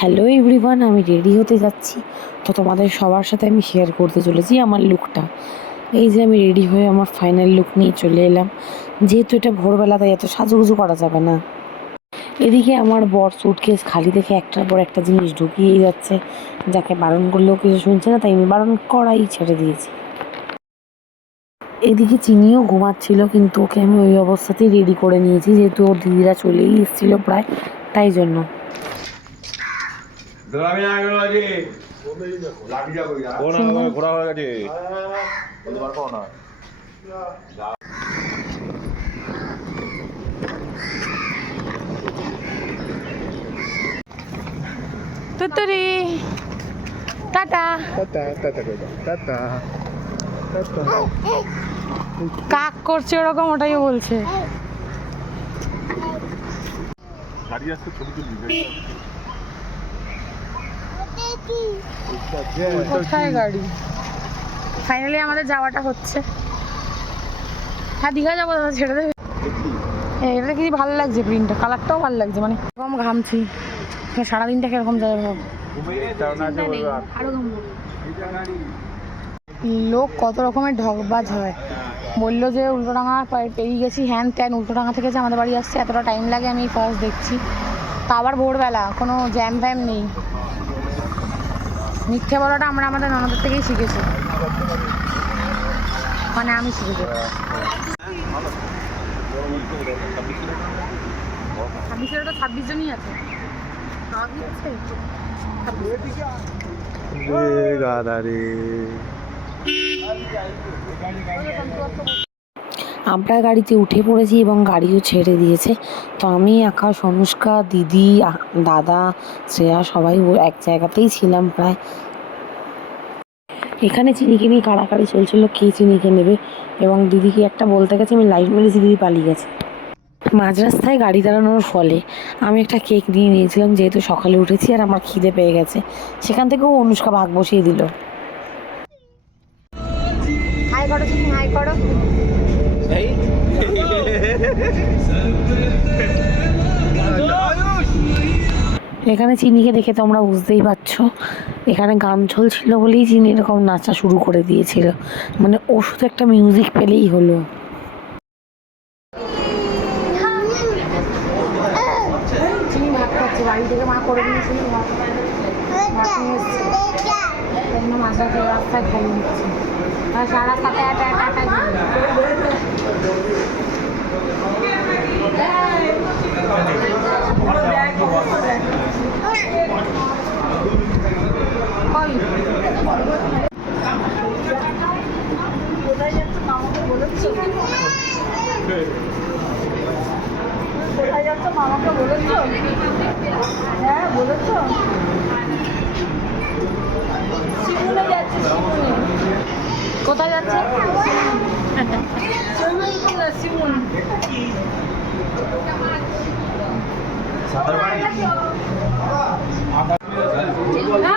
Hello everyone আমি ready হতে যাচ্ছি। তো তোমাদের সবার সাথে আমি শেয়ার করতে চলেছি আমার লুকটা এই যে আমি রেডি হয়ে আমার ফাইনাল লুক নিয়ে চলে এলাম। যেহেতু এটা ভোরবেলা, তাই এত সাজুগুজু করা যাবে না। এদিকে আমার বর সুটকেস খালি দেখে একটার পর একটা জিনিস ঢুকিয়েই যাচ্ছে, যাকে বারণ করলেও কিছু শুনছে না, তাই আমি বারণ করাই ছেড়ে দিয়েছি। এদিকে চিনিও ঘুমাচ্ছিল, কিন্তু ওকে আমি ওই অবস্থাতেই রেডি করে নিয়েছি, যেহেতু ওর দিদিরা চলেই এসেছিল প্রায়, তাই জন্য। লাগে যাব ঘোরা হয়ে গেছে? না? তুতুরি। টাটা। টাটা টাটা টাটা টাটা কাক করছে ওরকম ওটাই বলছে। আসতে ছবি তুলবি। কোথায় গাড়ি? ফাইনালি আমাদের যাওয়াটা হচ্ছে। হ্যাঁ দীঘা যাব দাদা ছেড়ে দেবে। এটা কি ভালো লাগছে প্রিন্টটা কালারটাও ভালো লাগছে মানে কম ঘামছি। মানে সারাদিনটা কীরকম যাবে ভাব লোক কত রকমের ঢকবাজ হয়। বলল যে উল্টোডাঙা পেরিয়ে গেছি হ্যান ত্যান উল্টোডাঙা থেকে যে আমাদের বাড়ি আসছে এতটা টাইম লাগে আমি ফার্স্ট দেখছি। তা আবার ভোরবেলা কোনো জ্যাম ফ্যাম নেই। মিথ্যে বলাটা আমরা আমাদের ননদের থেকেই শিখেছি। মানে আমি শিখেছি। ছাব্বিশের তো ছাব্বিশ জনই আছে। আমরা গাড়িতে উঠে পড়েছি এবং গাড়িও ছেড়ে দিয়েছে। তো আমি আকাশ অনুষ্কা, দিদি দাদা, শ্রেয়া সবাই এক জায়গাতেই ছিলাম প্রায়। এখানে চিনিকে নিয়ে কাড়াকাড়ি চলছিল, কে চিনিকে নেবে? এবং দিদিকে একটা বলতে গেছে, আমি লাইট মেরেছি, দিদি পালিয়ে গেছে। মাঝ রাস্তায় গাড়ি দাঁড়ানোর ফলে আমি একটা কেক নিয়ে নিয়েছিলাম, যেহেতু সকালে উঠেছি আর আমার খিদে পেয়ে গেছে। সেখান থেকেও অনুষ্কা ভাগ বসিয়ে দিল। হাই করো চিনি হাই করো। এখানে চিনিকে দেখে তোমরা বুঝতেই পারছ। এখানে গান চলছিল বলেই চিনি এরকম নাচা শুরু করে দিয়েছিল। মানে ও শুধু একটা মিউজিক পেলেই হলো। বাড়ি থেকে মা করে দিয়েছিল। জন্য মাঝরাতে রাস্তায় খাইয়ে দিচ্ছে সারা সাথে একটা একটা ওই কোথায় যাচ্ছ মামাকে বলেছ হ্যাঁ বলেছ শিমুলে যাচ্ছে শিমুলে কোথায় যাচ্ছে শিমুল না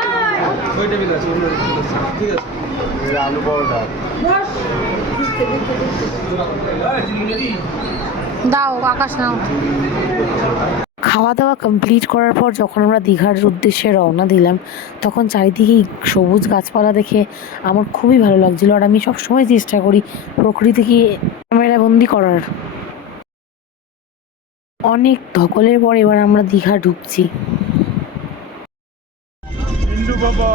শিমুল আলু পরোটা দাও আকাশ নাও। খাওয়া দাওয়া কমপ্লিট করার পর যখন আমরা দীঘার উদ্দেশ্যে রওনা দিলাম তখন চারিদিকেই সবুজ গাছপালা দেখে আমার খুবই ভালো লাগছিল আর আমি সবসময় চেষ্টা করি প্রকৃতিকে ক্যামেরা বন্দি করার। অনেক ধকলের পর এবার আমরা দীঘা ঢুকছি। বাবা।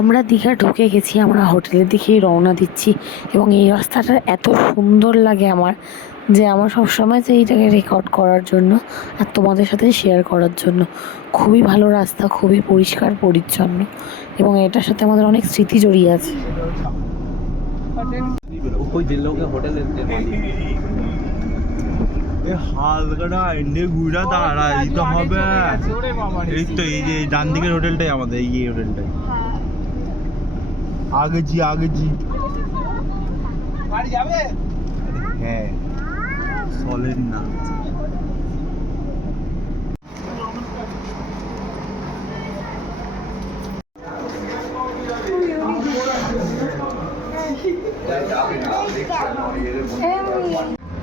আমরা দীঘা ঢুকে গেছি, আমরা হোটেলের দিকেই রওনা দিচ্ছি এবং এই রাস্তাটা এত সুন্দর লাগে আমার যে আমার সবসময় যে এইটাকে রেকর্ড করার জন্য আর তোমাদের সাথে শেয়ার করার জন্য। খুবই ভালো রাস্তা, খুবই পরিষ্কার, পরিচ্ছন্ন এবং এটার সাথে আমাদের অনেক স্মৃতি জড়িয়ে আছে। এই তো এই যে ডান দিকের হোটেলটাই আমাদের, এই হোটেলটাই আগেছি আগেছি হ্যাঁ সলেন না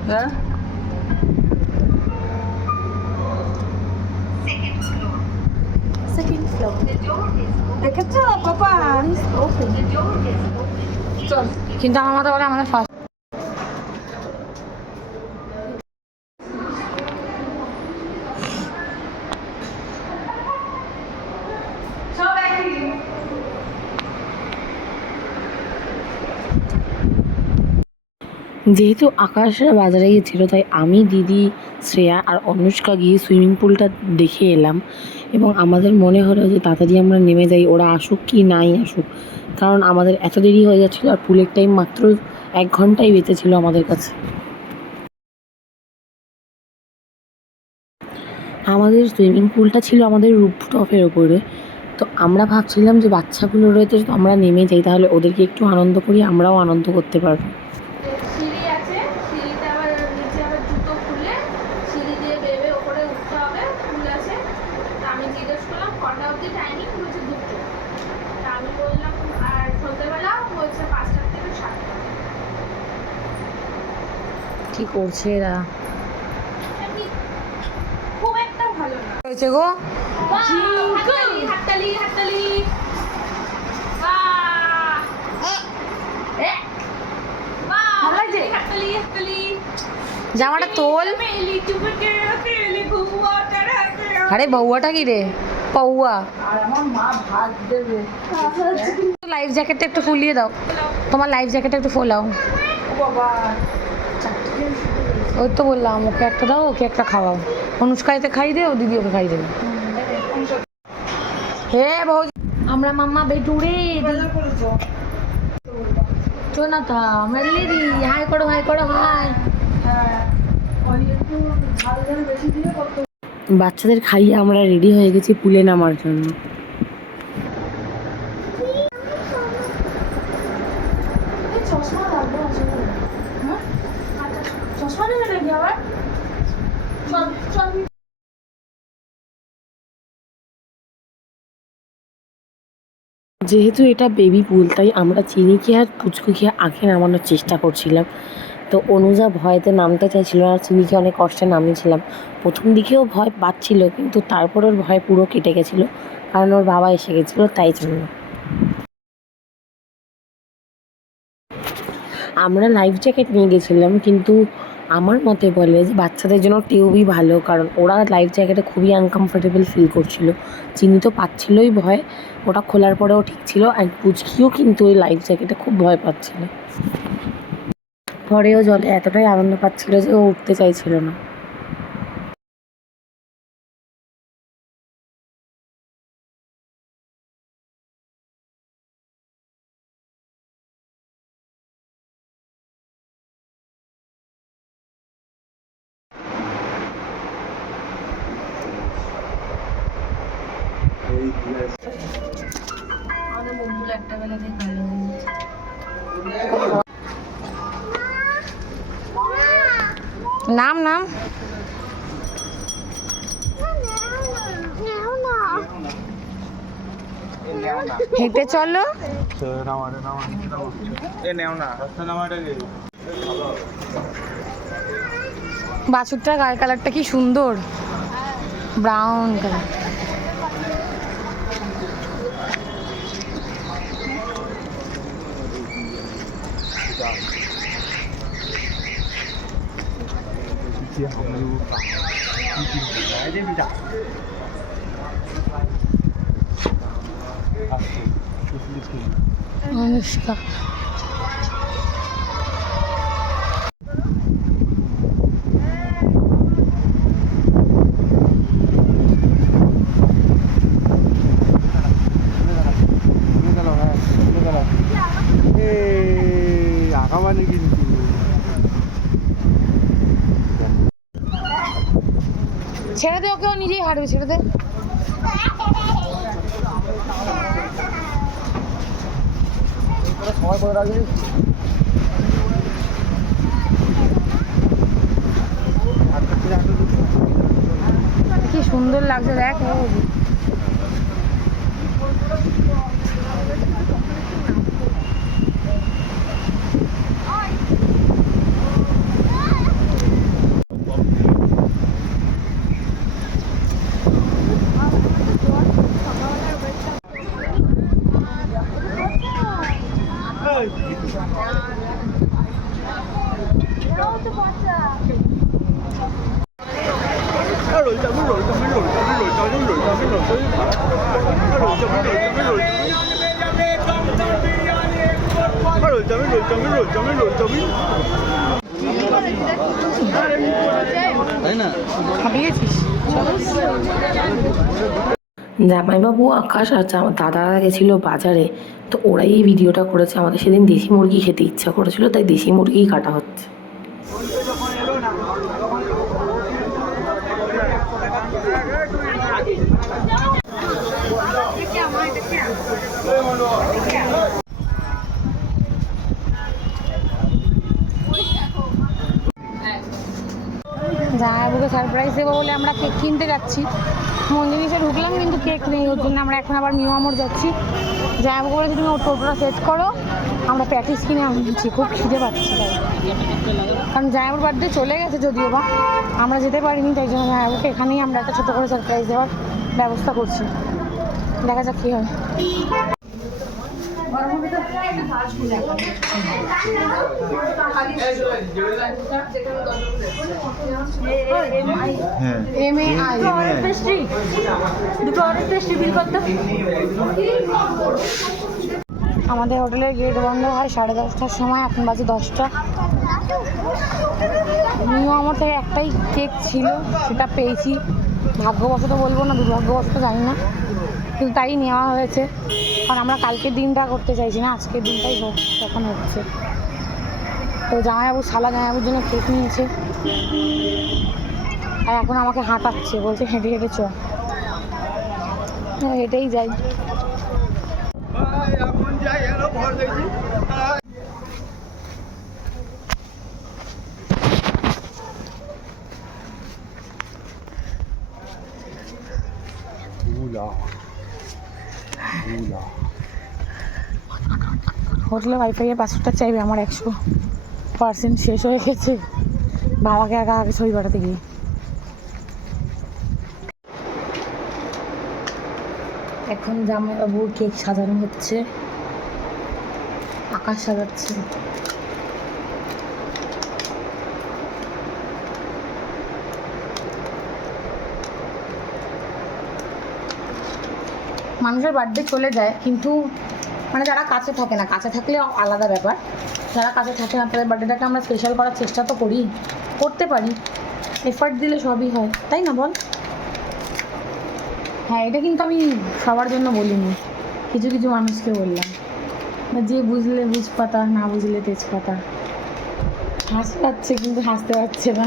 Yeah. হ্যাঁ দেখেছ পাপা চল কিন্তু আমার মতো বলে আমাদের ফার্স্ট যেহেতু আকাশরা বাজারে গিয়েছিল, তাই আমি, দিদি, শ্রেয়া আর অনুষ্কা গিয়ে সুইমিং পুলটা দেখে এলাম। এবং আমাদের মনে হলো যে, তাড়াতাড়ি আমরা নেমে যাই, ওরা আসুক কি নাই আসুক। কারণ আমাদের এত দেরি হয়ে যাচ্ছিল আর পুলের টাইম মাত্র এক ঘন্টাই বেঁচেছিল আমাদের কাছে। আমাদের সুইমিং পুলটা ছিল আমাদের রুফটপের ওপরে। তো আমরা ভাবছিলাম যে, বাচ্চাগুলো রয়েছে আমরা নেমে যাই, তাহলে ওদেরকে একটু আনন্দ করি, আমরাও আনন্দ করতে পারব। আছে সিঁড়িতে আবার নিচে আবার জুতো খুলে সিঁড়ি দিয়ে বেবে ওপরে উঠতে হবে ফুল আছে। তা আমি জিজ্ঞেস করলাম কটা অবধি টাইমিং বলছে দুটো। তা আমি বললাম আর সন্ধ্যেবেলা বলছে পাঁচটার থেকে সাতটা। কি করছে এরা? খুব একটা ভালো না। হয়েছে গো? হাততালি হাততালি হাততালি বাহ! এ! বাহ, হাততালি, হাততালি হাততালি জামাটা তোল। আরে বউয়াটা কি রে? পৌয়া আর আমার মা ভাত দেবে। লাইফ জ্যাকেটটা একটু ফুলিয়ে দাও। তোমার লাইফ জ্যাকেটটা একটু ফোলাও। ওই তো বললাম ওকে একটা দাও ওকে একটা খাওয়াও। অনুষ্কা এতে খাই দে ও দিদি ওকে খাই দেবে। হে বউ আমরা মাম্মা বেটুরে। করো করো বাচ্চাদের খাইয়ে আমরা রেডি হয়ে গেছি পুলে নামার জন্য এই চশমা লাগবে আসলে হ্যাঁ চশমা নেবে নাকি আবার চল চল যেহেতু এটা বেবি পুল তাই আমরা চিনি চিনিকে আর পুচকুকে আগে নামানোর চেষ্টা করছিলাম। তো অনুজা ভয়েতে নামতে চাইছিল আর চিনিকে অনেক কষ্টে নামিয়েছিলাম। প্রথম দিকেও ভয় পাচ্ছিল, কিন্তু তারপর ওর ভয় পুরো কেটে গেছিল, কারণ ওর বাবা এসে গেছিল, তাই জন্য। আমরা লাইফ জ্যাকেট নিয়ে গেছিলাম, কিন্তু আমার মতে বলে যে বাচ্চাদের জন্য টিউবই ভালো, কারণ ওরা লাইফ জায়গাটা খুবই আনকমফোর্টেবল ফিল করছিল। চিনি তো পাচ্ছিলই ভয়, ওটা খোলার পরেও ঠিক ছিল, আর পুচকিও কিন্তু ওই লাইফ জ্যাকেটে খুব ভয় পাচ্ছিল। পরেও জলে এতটাই আনন্দ পাচ্ছিল যে ও উঠতে চাইছিল না। নাম নাম। হেঁটে চলো। বাছুরটার গায়ের কালারটা কি সুন্দর। Brown colour 这样没有法，毕竟本来这么大。Anlaşıldı. ছেড়ে দে ও নিজেই হাঁটবে ছেড়ে দে। কি সুন্দর লাগছে দেখ। না জামাইবাবু, আকাশ আর দাদারা গেছিল বাজারে। তো ওরাই এই ভিডিওটা করেছে। আমাদের সেদিন দেশি মুরগি খেতে ইচ্ছা করেছিল, তাই দেশি মুরগিই কাটা হচ্ছে। জামাইবাবুকে সারপ্রাইজ দেবো বলে আমরা কেক কিনতে যাচ্ছি। মন্দিরিসে ঢুকলাম, কিন্তু কেক নেই, ওর জন্য আমরা এখন আবার মিও আমর যাচ্ছি। জামাইবাবু বলেছে তুমি ওর টোটোটা সেট করো, আমরা প্যাটিস কিনে আনছি, খুব খিদে পাচ্ছি। কারণ জামাইবাবুর বার্থডে চলে গেছে যদিও বা, আমরা যেতে পারিনি, তাই জন্য জামাইবাবুকে এখানেই আমরা একটা ছোটো করে সারপ্রাইজ দেওয়ার ব্যবস্থা করছি। দেখা যাক কী হয়। আমাদের হোটেলের গেট বন্ধ হয় সাড়ে দশটার সময় এখন বাজে দশটা। আমার থেকে একটাই কেক ছিল সেটা পেয়েছি। ভাগ্যবশত বলব না দুর্ভাগ্যবশত জানি না। কিন্তু তাই নেওয়া হয়েছে। কারণ আমরা কালকে দিনটা করতে চাইছি না আজকের দিনটাই হোক তখন হচ্ছে। তো জামাইবাবু, শালা জামাইবাবুর জন্য কেক নিয়েছে। আর এখন আমাকে হাঁটাচ্ছে, বলছে হেঁটে হেঁটে চ। হেঁটেই যাই। এখন ওয়াইফাই এর হোটেলে পাসওয়ার্ডটা চাইবে আমার একশো পার্সেন্ট শেষ হয়ে গেছে। বাবাকে একা আগে ছবি পাঠাতে গিয়ে। এখন জামাইবাবুর কেক সাজানো হচ্ছে। আকাশ সাজাচ্ছে। মানুষের বার্থডে চলে যায়, কিন্তু মানে যারা কাছে থাকে না, কাছে থাকলে আলাদা ব্যাপার। যারা কাছে থাকে না, তাদের বার্থডেটাকে আমরা স্পেশাল করার চেষ্টা তো করি, করতে পারি। এফার্ট দিলে সবই হয়, তাই না বল? হ্যাঁ এটা কিন্তু আমি সবার জন্য বলিনি, কিছু কিছু মানুষকে বললাম। যে বুঝলে বুঝ পাতা না বুঝলে তেজপাতা। হাসতে পারছে কিন্তু হাসতে পারছে না।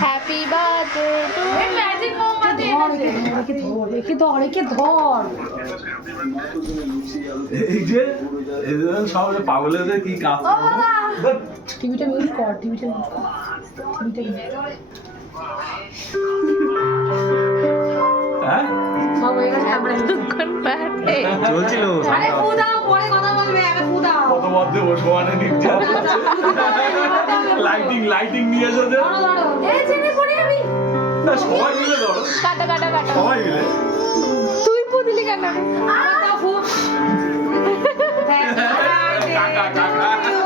হ্যাপি বার্থডে টু ম্যাজিক মোমবাতি এনেছে ধর একে ধর একে ধর এই যে এদের সব পাগলেদের কি কাজ টিভিটা মিউট কর টিভিটা মিউট কর টিভিটা মিউট হ্যাঁ সব গেছে তারপরে চলছিল আরে ফুদাও পরে কথা বলবে আগে ফুদাও। কত মধ্যে ও সমানে নিচ্ছে লাইটিং লাইটিং নিয়ে এসেছে ধরো ধরো এই চিনি পড়ে যাবি। না সবাই মিলে ধরো। কাটা কাটা কাটা। সবাই মিলে। তুই পুদিলি কেন? দাও ফুট। কাকা কাকা।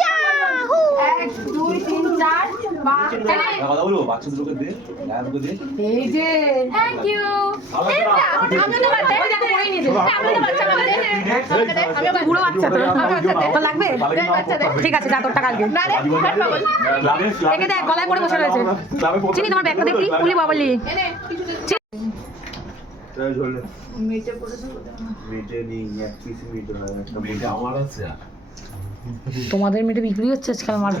দুই তিন চার এই যে থ্যাংক ইউ লাগবে ঠিক আছে যা তোর টাকা দেখ গলায় পরে বসে রয়েছে। চিনি তোমার ব্যাগটা দেখি। উলি বাবলি তোমাদের মেয়েটা বিক্রি হচ্ছে আজকাল আমার।